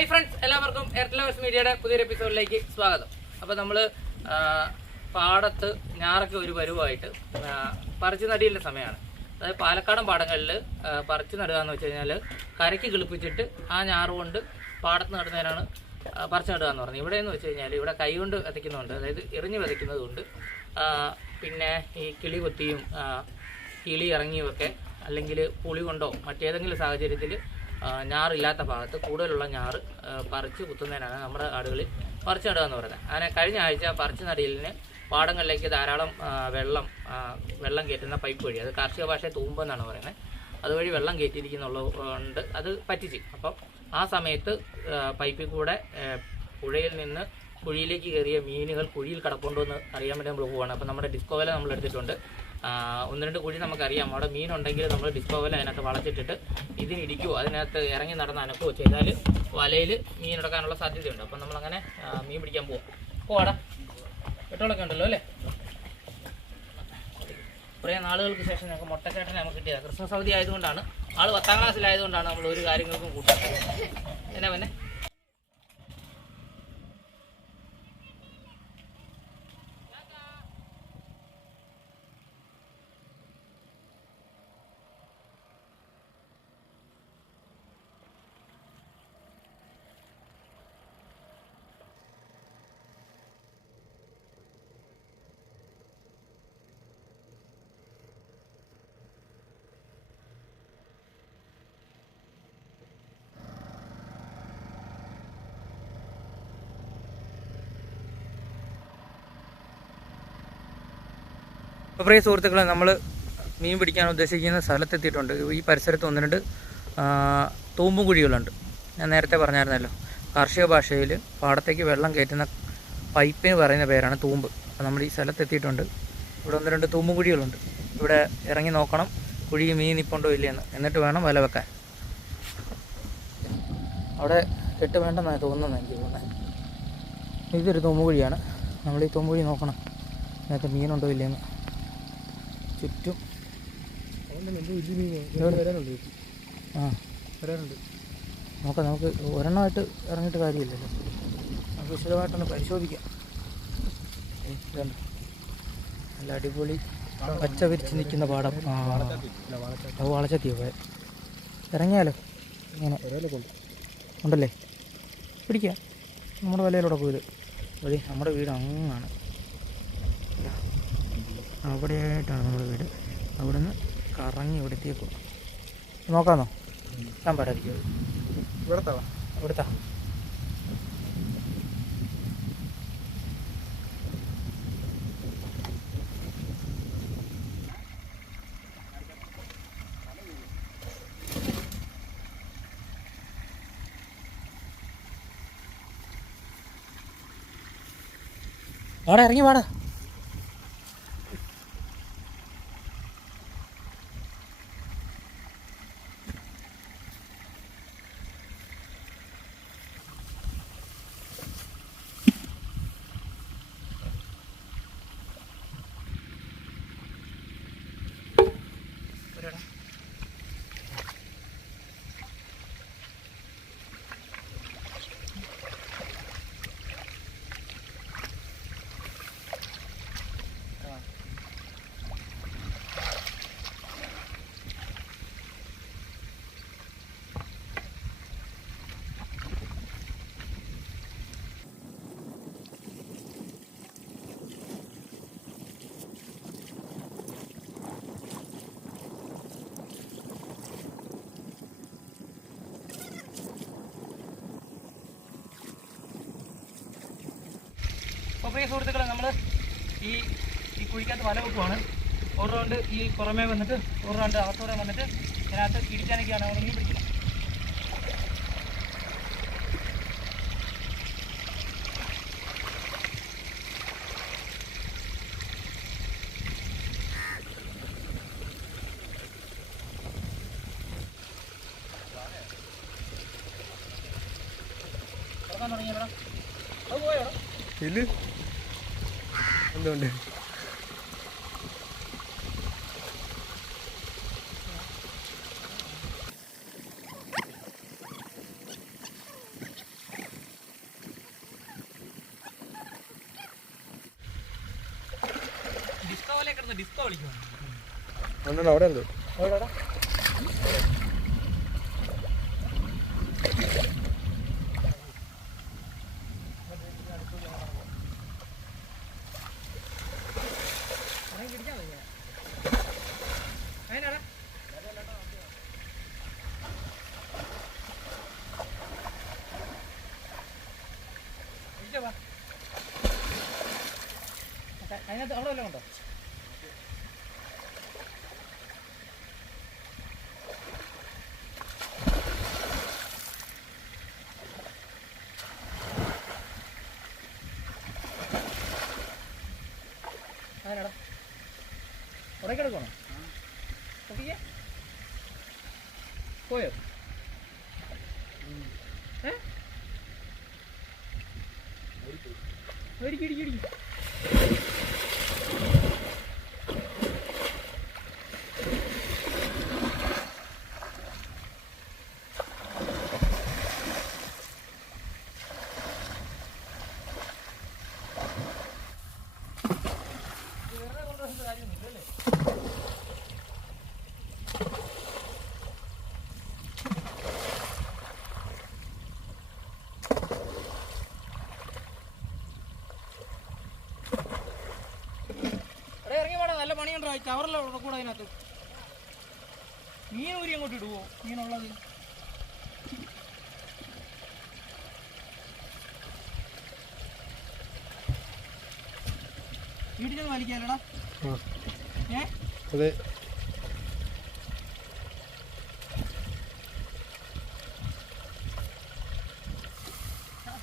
Hi friends എല്ലാവർക്കും എയർടെലവേഴ്സ് മീഡിയയുടെ പുതിയൊരു എപ്പിസോഡിലേക്ക് സ്വാഗതം. അപ്പോൾ നമ്മൾ പാടത്ത് ഞാറൊക്കെ ഒരു പരുവായിട്ട് പറിച്ചു നടിയുടെ സമയമാണ് അതായത് പാലക്കാടൻ പാടങ്ങളിൽ പറിച്ചു നടുക എന്ന് വെച്ച് കഴിഞ്ഞാൽ കരയ്ക്ക് കിളിപ്പിച്ചിട്ട് ആ ഞാറ് കൊണ്ട് പാടത്ത് നടുന്നതിനാണ് പറിച്ചു നടുക എന്ന് പറഞ്ഞത്. ഇവിടെ എന്ന് വെച്ച് കഴിഞ്ഞാൽ ഇവിടെ കൈ കൊണ്ട് വിതയ്ക്കുന്നുണ്ട് അതായത് എറിഞ്ഞ് വിതയ്ക്കുന്നതുകൊണ്ട് പിന്നെ ഈ കിളി കൊത്തിയും കിളി ഇറങ്ങിയുമൊക്കെ അല്ലെങ്കിൽ പുളി കൊണ്ടോ മറ്റേതെങ്കിലും സാഹചര്യത്തിൽ ഞാറില്ലാത്ത ഭാഗത്ത് കൂടുതലുള്ള ഞാറ് പറിച്ച് കുത്തുന്നതിനാണ് നമ്മുടെ ആടുകളിൽ പറിച്ചു നടുക എന്ന് പറയുന്നത്. അങ്ങനെ കഴിഞ്ഞ ആഴ്ച പറിച്ചു നടീലിന് പാടങ്ങളിലേക്ക് ധാരാളം വെള്ളം വെള്ളം കയറ്റുന്ന പൈപ്പ് വഴി അത് കാർഷിക ഭാഷയിൽ തൂമ്പെന്നാണ് പറയുന്നത് അതുവഴി വെള്ളം കയറ്റിയിരിക്കുന്നുള്ളതുകൊണ്ട് അത് പറ്റിച്ച്. അപ്പം ആ സമയത്ത് പൈപ്പിൽ കൂടെ പുഴയിൽ നിന്ന് കുഴിയിലേക്ക് കയറിയ മീനുകൾ കുഴിയിൽ കിടപ്പുണ്ടോ എന്ന് അറിയാൻ വേണ്ടി നമ്മൾ പോവുകയാണ്. അപ്പം നമ്മുടെ ഡിസ്കോവല നമ്മൾ എടുത്തിട്ടുണ്ട് ഒന്ന് രണ്ട് കുഴി നമുക്കറിയാം. അവിടെ മീനുണ്ടെങ്കിൽ നമ്മൾ ഡിസ്പോവൽ അതിനകത്ത് വളച്ചിട്ടിട്ട് ഇതിനിടിക്കുമോ അതിനകത്ത് ഇറങ്ങി നടന്ന് അനക്കുകയോ ചെയ്താൽ വലയിൽ മീൻ എടുക്കാനുള്ള സാധ്യതയുണ്ട്. അപ്പം നമ്മളങ്ങനെ മീൻ പിടിക്കാൻ പോവാം. പോവാടാ. പെട്രോളൊക്കെ ഉണ്ടല്ലോ അല്ലേ? കുറേ നാളുകൾക്ക് ശേഷം ഞങ്ങൾക്ക് മുട്ടക്കേട്ടനെ നമുക്ക് കിട്ടിയത്. ക്രിസ്മസ് അവധി ആയതുകൊണ്ടാണ്. ആൾ പത്താം ക്ലാസ്സിലായതുകൊണ്ടാണ് നമ്മൾ ഒരു കാര്യങ്ങൾക്കും കൂട്ടുന്നത് എന്നെ പിന്നെ? അപ്പോൾ പ്രിയ സുഹൃത്തുക്കളെ നമ്മൾ മീൻ പിടിക്കാൻ ഉദ്ദേശിക്കുന്ന സ്ഥലത്തെത്തിയിട്ടുണ്ട്. ഈ പരിസരത്ത് ഒന്ന് രണ്ട് തൂമ്പും കുഴികളുണ്ട്. ഞാൻ നേരത്തെ പറഞ്ഞായിരുന്നല്ലോ കാർഷിക ഭാഷയിൽ പാടത്തേക്ക് വെള്ളം കയറ്റുന്ന പൈപ്പിന് പറയുന്ന പേരാണ് തൂമ്പ്. അപ്പോൾ നമ്മൾ ഈ സ്ഥലത്തെത്തിയിട്ടുണ്ട്. ഇവിടെ ഒന്ന് രണ്ട് തൂമ്പും കുഴികളുണ്ട്. ഇവിടെ ഇറങ്ങി നോക്കണം കുഴി മീൻ നിപ്പുണ്ടോ ഇല്ലയെന്ന് എന്നിട്ട് വേണം വല വെക്കാൻ. അവിടെ കെട്ട് വേണ്ടെന്നാണ് തോന്നുന്നത് എനിക്ക് തോന്നുന്നത്. ഇതൊരു തൂമ്പുകുഴിയാണ്. നമ്മൾ ഈ തൂമ്പുകുഴി നോക്കണം. അതിനകത്ത് മീനുണ്ടോ ഇല്ലയെന്ന് ചുറ്റും. ആ. വരാനുണ്ട്. നോക്കാം നമുക്ക് ഒരെണ്ണമായിട്ട് ഇറങ്ങിയിട്ട് കാര്യമില്ലല്ലോ. നമുക്ക് വിശദമായിട്ടൊന്ന് പരിശോധിക്കാം. നല്ല അടിപൊളി പച്ച വിരിച്ച് നിൽക്കുന്ന പാടം. ആ. അത് വളച്ചെത്തിയോ പോയ. ഇറങ്ങിയാലോ? ഇങ്ങനെ. ഉണ്ടല്ലേ? പിടിക്കാം. നമ്മുടെ വലയിലൂടെ പോയത്. വഴി നമ്മുടെ വീട് അങ്ങാണ്. അവിടെയായിട്ടാണ് നമ്മുടെ വീട്. അവിടെ നിന്ന് കറങ്ങി ഇവിടെ എത്തിയേക്കും നോക്കാന്നോ ഞാൻ പറയാതിരിക്കും ഇവിടത്തെ ഇവിടുത്തെ. വാടാ ഇറങ്ങി വാടാ. അപ്പോൾ പ്രിയ സുഹൃത്തുക്കളെ നമ്മൾ ഈ ഈ കുഴിക്കകത്ത് വല വെക്കുവാണ് ഒരു റൗണ്ട് ഈ പുറമേ വന്നിട്ട് ഒരു റൗണ്ട് അകത്തൂടെ വന്നിട്ട് ഇതിനകത്ത് ഇടിക്കാനൊക്കെയാണ് അവിടെ മീൻ പിടിക്കുന്നത്. ഇല്ല. എന്തുകൊണ്ട്? ഡിസ്കോ കളിക്കുന്നു ഡിസ്കോ കളിക്കുന്നു അവിടെ ഉണ്ട് അവിടെ അവിടെ വല്ലതും ഉണ്ടോ? അതിനടാ ഉടക്കിടക്കണോ പോയോ ഏ ഇടിക്ക് ഇടിക്ക് ഇടിക്ക് വെറുതെ കൊണ്ടുവന്നിട്ട് കാര്യമൊന്നുമില്ല അല്ലേ എടാ ഇറങ്ങി വേണം നല്ല പണിയുണ്ടോ ചവറല്ലോ കൂടെ അതിനകത്ത്. മീൻ ഊരി അങ്ങോട്ട് ഇടുവോ? മീനുള്ളത്? വീട്ടിൽ ആ. ഏ? അതെ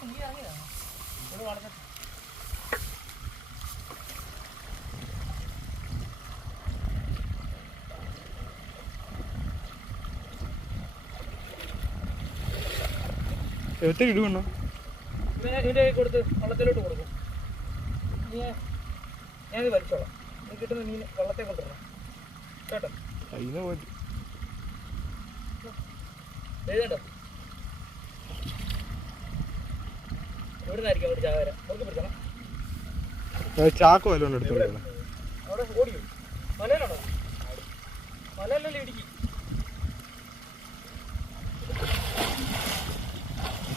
നീ ഇറങ്ങിയതാണോ ഒരു വളർത്ത ഒറ്റ ഇടുകണ്ണോ ഇവനെ ഇതിന്റെ കൊടുത്ത് വള്ളത്തിലോട്ട് കൊടുക്കും. നീ ഞാനിത് വലിച്ചോളാം. നീ കിട്ടുന്ന മീൻ വള്ളത്തെ കൊണ്ടുവരണം. കേട്ടോ? അതിനെ പോയിട്ട്. എഴുതണ്ടോ എവിടെ നിന്നായിരിക്കും അവിടെ ചാകര നമുക്ക് പിടിക്കണം ചാക്ക് വല്ലതും എടുത്തോണ്ട് അവിടെ ഓടിയോ മലയിലാണോ? മലയിലല്ലേ ഇടിക്കും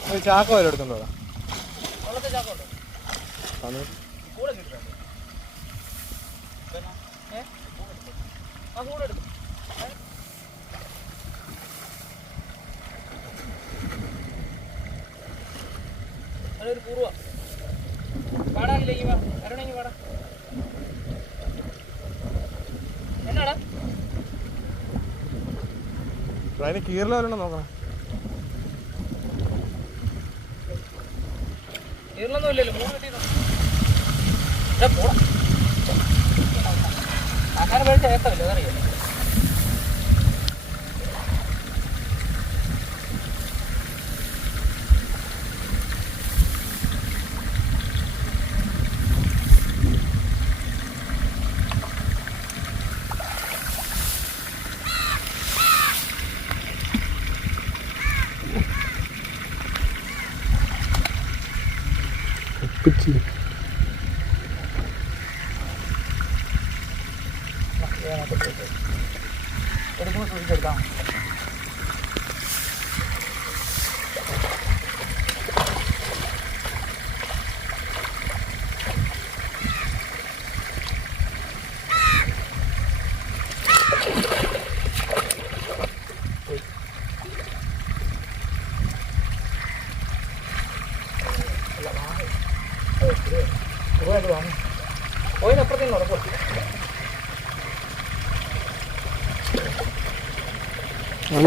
ചാക്ക് വല്ലതും എടുത്തോണ്ട് പോകാം വള്ളത്തെ ചാക്കുണ്ടോ അന്ന് കൂടെ കിട്ടുന്നുണ്ട് ഏ ആ വരെ? ഒരു പൂർവ പാടാനില്ലെങ്കിൽ വാ വരണമെങ്കിൽ പാടാ. എന്നാടാ? അതിന് കീറല വല്ലതും നോക്കണം. ഇല്ലല്ലോ മൂന്ന് കിട്ടിയതോ പോടാ വേണ്ടി ഏത്തമില്ല അതറിയോ.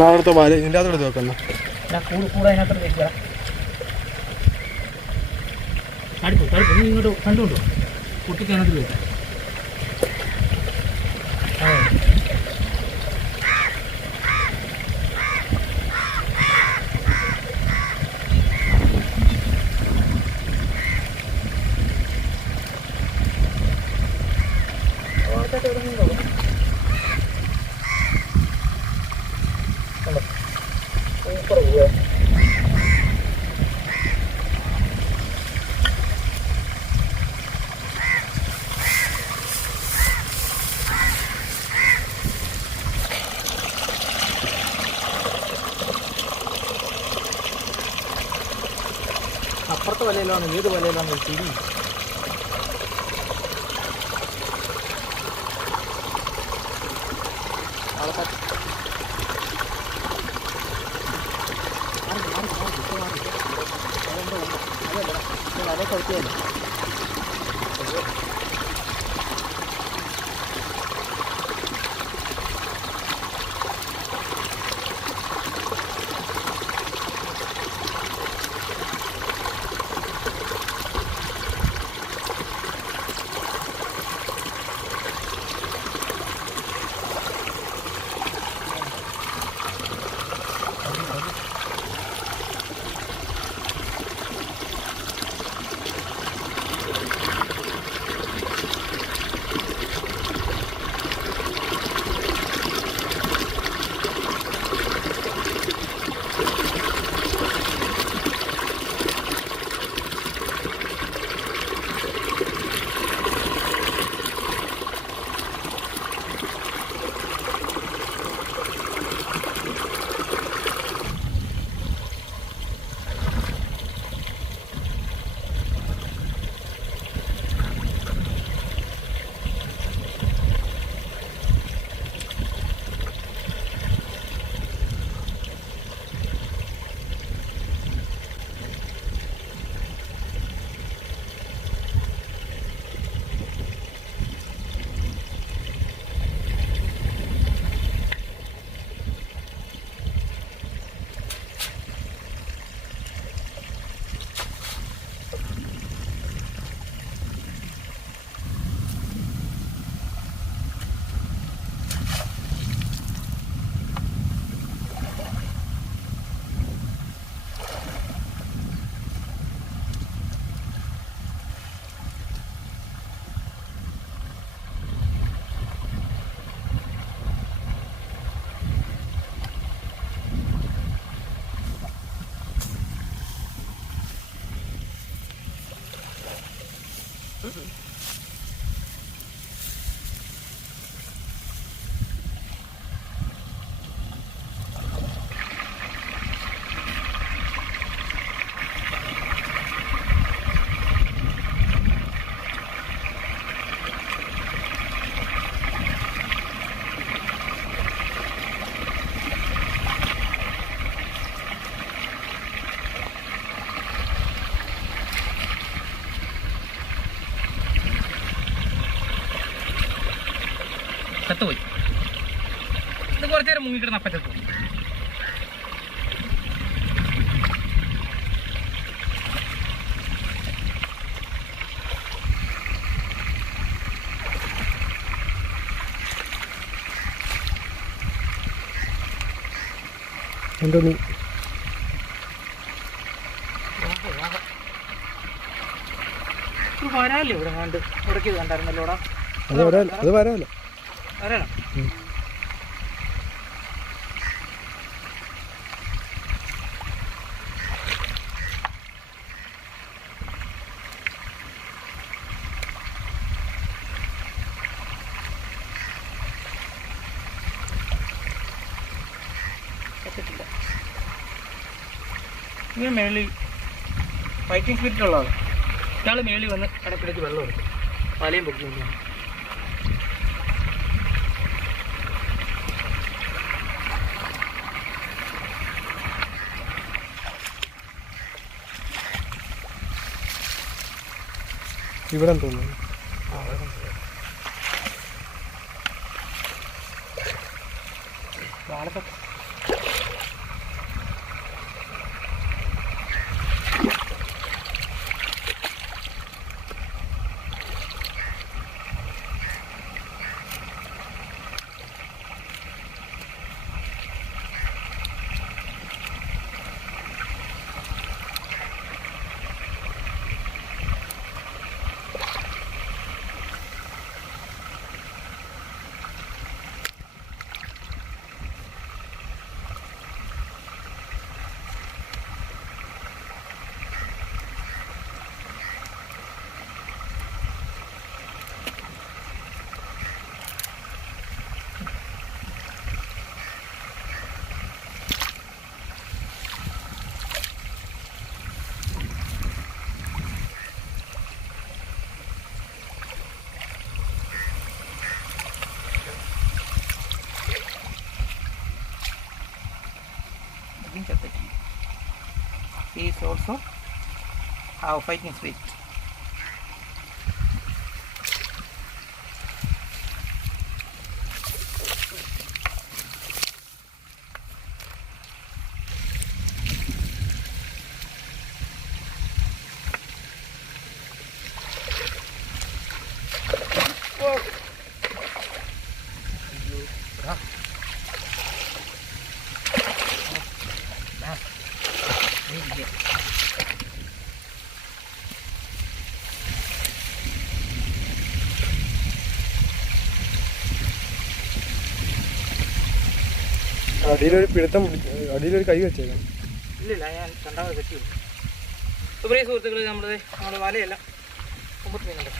അവിടുത്തെ വല ഇതിന്റെ അകത്ത് എടുത്ത് വെക്കണം അടുത്തു അടുത്തു നീ ഇങ്ങോട്ട് കണ്ടുകൊണ്ടു കുട്ടിക്ക് അതിനകത്ത് വെക്കാം സൂപ്പർ പോവാ അപ്പുറത്തെ വലയിലാണ് ഏത് വലയിലാണ് തിരി? Mm-hmm. ചത്തുപോയി ഇത് കുറച്ചു നേരം മുങ്ങിക്കിടന്ന് അപ്പറ്റത്ത് എന്തോ നീ? വരാല്ലേ ഇവിടെ കണ്ട് ഇടയ്ക്ക് കണ്ടായിരുന്നല്ലോടാ? അത് വരാല്ല പറ്റത്തില്ല ഇങ്ങനെ മേളിൽ ഫൈറ്റിംഗ് സ്പിരിറ്റ് ഉള്ളതാണ് ഇയാൾ മേളിൽ വന്ന് കടപ്പിലേക്ക് വെള്ളം എടുക്കും. വലയും പൊക്കിക്കൊണ്ടാണ് ഇവിടെ തോന്നുന്നു. fighting. He is also have fighting spirit. അടിയിലൊരു പിടുത്തം അടിയിലൊരു കൈ വെച്ചേക്കാം. ഇല്ലില്ല ഞാൻ രണ്ടാമത് കെട്ടി അപ്പോൾ പ്രിയ സുഹൃത്തുക്കൾ നമ്മൾ നമ്മുടെ വലയെല്ലാം ഒമ്പത് മീനുണ്ട്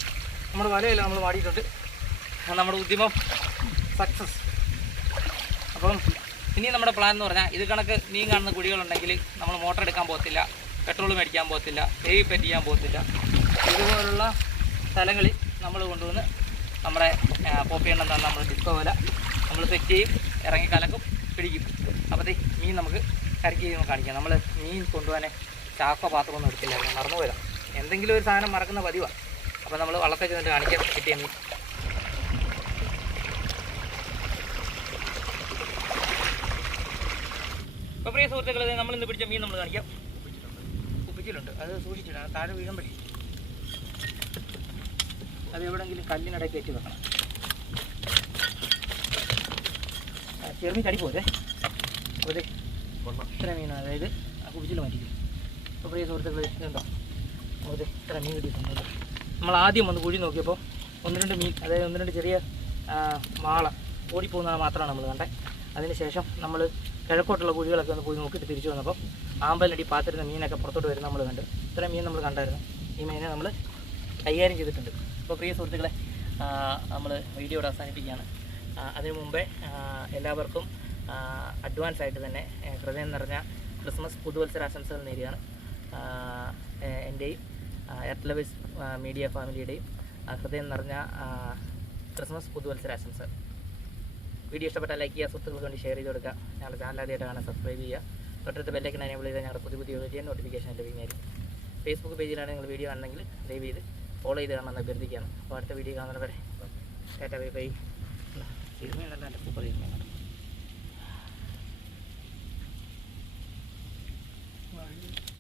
നമ്മുടെ വലയെല്ലാം നമ്മൾ വാടിയിട്ടുണ്ട്. നമ്മുടെ ഉദ്യമം സക്സസ് അപ്പം ഇനി നമ്മുടെ പ്ലാൻ എന്ന് പറഞ്ഞാൽ ഇത് കണക്ക് മീൻ കാണുന്ന കുഴികളുണ്ടെങ്കിൽ മോട്ടർ എടുക്കാൻ പോകത്തില്ല പെട്രോൾ മേടിക്കാൻ പോകത്തില്ല പെറ്റ് ചെയ്യാൻ പോകത്തില്ല. ഇതുപോലുള്ള സ്ഥലങ്ങളിൽ നമ്മൾ കൊണ്ടുവന്ന് നമ്മുടെ പോപ്പി തന്നെ നമ്മൾ ഡിസ്കോ വില നമ്മൾ സെറ്റ് ചെയ്യും ഇറങ്ങി കലക്കും പിടിക്കും. അപ്പോൾ മീൻ നമുക്ക് കരക്കി ചെയ്ത് കാണിക്കാം. നമ്മൾ മീൻ കൊണ്ടുപോകാൻ ചാക്കോ പാത്രമൊന്നും എടുത്തില്ലായിരുന്നു മറന്നുപോയതാണ് എന്തെങ്കിലും ഒരു സാധനം മറക്കുന്ന പതിവാണ് അപ്പോൾ നമ്മൾ വള്ളത്തിൽ ചെന്നിട്ട് കാണിക്കാൻ കിട്ടിയ മീൻ. പ്രിയ സുഹൃത്തുക്കളെ നമ്മൾ ഇന്ന് പിടിച്ച മീൻ നമ്മൾ കാണിക്കാം. ഉപ്പിച്ചിലുണ്ട് അത് സൂക്ഷിച്ചിട്ടാണ് താഴെ വീഴാൻ പറ്റി. അത് എവിടെയെങ്കിലും കല്ലിനിടയിൽ കയറ്റി വെക്കണം. ചെറുമി ചടി പോരെ? അതെ ഇത്ര മീനാണ് അതായത് ആ കുപ്പിച്ചിൽ മാറ്റിക്കും. അപ്പോൾ പ്രിയ സുഹൃത്തുക്കളെ ഇതുണ്ടോ? അതെ ഇത്ര മീൻ കിട്ടിയിട്ടുണ്ട്? നമ്മൾ ആദ്യം ഒന്ന് കുഴി നോക്കിയപ്പോൾ ഒന്ന് രണ്ട് മീൻ അതായത് ഒന്ന് രണ്ട് ചെറിയ മാള ഓടിപ്പോകുന്നത് മാത്രമാണ് നമ്മൾ കണ്ടത് അതിനുശേഷം നമ്മൾ കിഴക്കോട്ടുള്ള കുഴികളൊക്കെ ഒന്ന് പോയി നോക്കിയിട്ട് തിരിച്ചു വന്നപ്പോൾ ആമ്പലടി പാത്തിരുന്ന മീനൊക്കെ പുറത്തോട്ട് വരുന്ന നമ്മൾ കണ്ടു. ഇത്രയും മീൻ നമ്മൾ കണ്ടായിരുന്നു. ഈ മീനെ നമ്മൾ കൈകാര്യം ചെയ്തിട്ടുണ്ട്. അപ്പോൾ പ്രിയ സുഹൃത്തുക്കളെ നമ്മൾ വീഡിയോ ഇവിടെ അവസാനിപ്പിക്കുകയാണ്. അതിനു മുമ്പേ എല്ലാവർക്കും അഡ്വാൻസ് ആയിട്ട് തന്നെ ഹൃദയം നിറഞ്ഞ ക്രിസ്മസ് പുതുവത്സരാശംസകൾ ഏ, എന്റെയും എർട്ട്ലവിസ് മീഡിയ ഫാമിലിയുടെയും ഹൃദയം നിറഞ്ഞ ക്രിസ്മസ് ക്രിസ്മസ് പുതുവത്സരാശംസ വീഡിയോ ഇഷ്ടപ്പെട്ട ലൈക്ക് ചെയ്യുക സുഹൃത്തുക്കൾക്ക് വേണ്ടി ഷെയർ ചെയ്ത് കൊടുക്കുക. ഞങ്ങളുടെ ചാനൽ ആദ്യമായിട്ട് കാണാൻ സബ്സ്ക്രൈബ് ചെയ്യുക. തൊട്ടടുത്ത് ബെല്ലൈക്കൻ എനേബിൾ ചെയ്താൽ ഞങ്ങളുടെ പുതിയ പുതിയ വീഡിയോ നോട്ടിഫിക്കേഷൻ ലഭിക്കുന്നതായിരിക്കും ഫേസ്ബുക്ക് പേജിലാണ് നിങ്ങൾ വീഡിയോ കാണണമെങ്കിൽ ദയവ് ചെയ്ത് ഫോളോ ചെയ്ത് കാണാമെന്ന് അഭ്യർത്ഥിക്കുകയാണ്. അപ്പോൾ അടുത്ത വീഡിയോ കാണുന്നവരെ ടാറ്റ ബൈ ബൈ സൂപ്പർ ചെയ്യുന്നുണ്ട്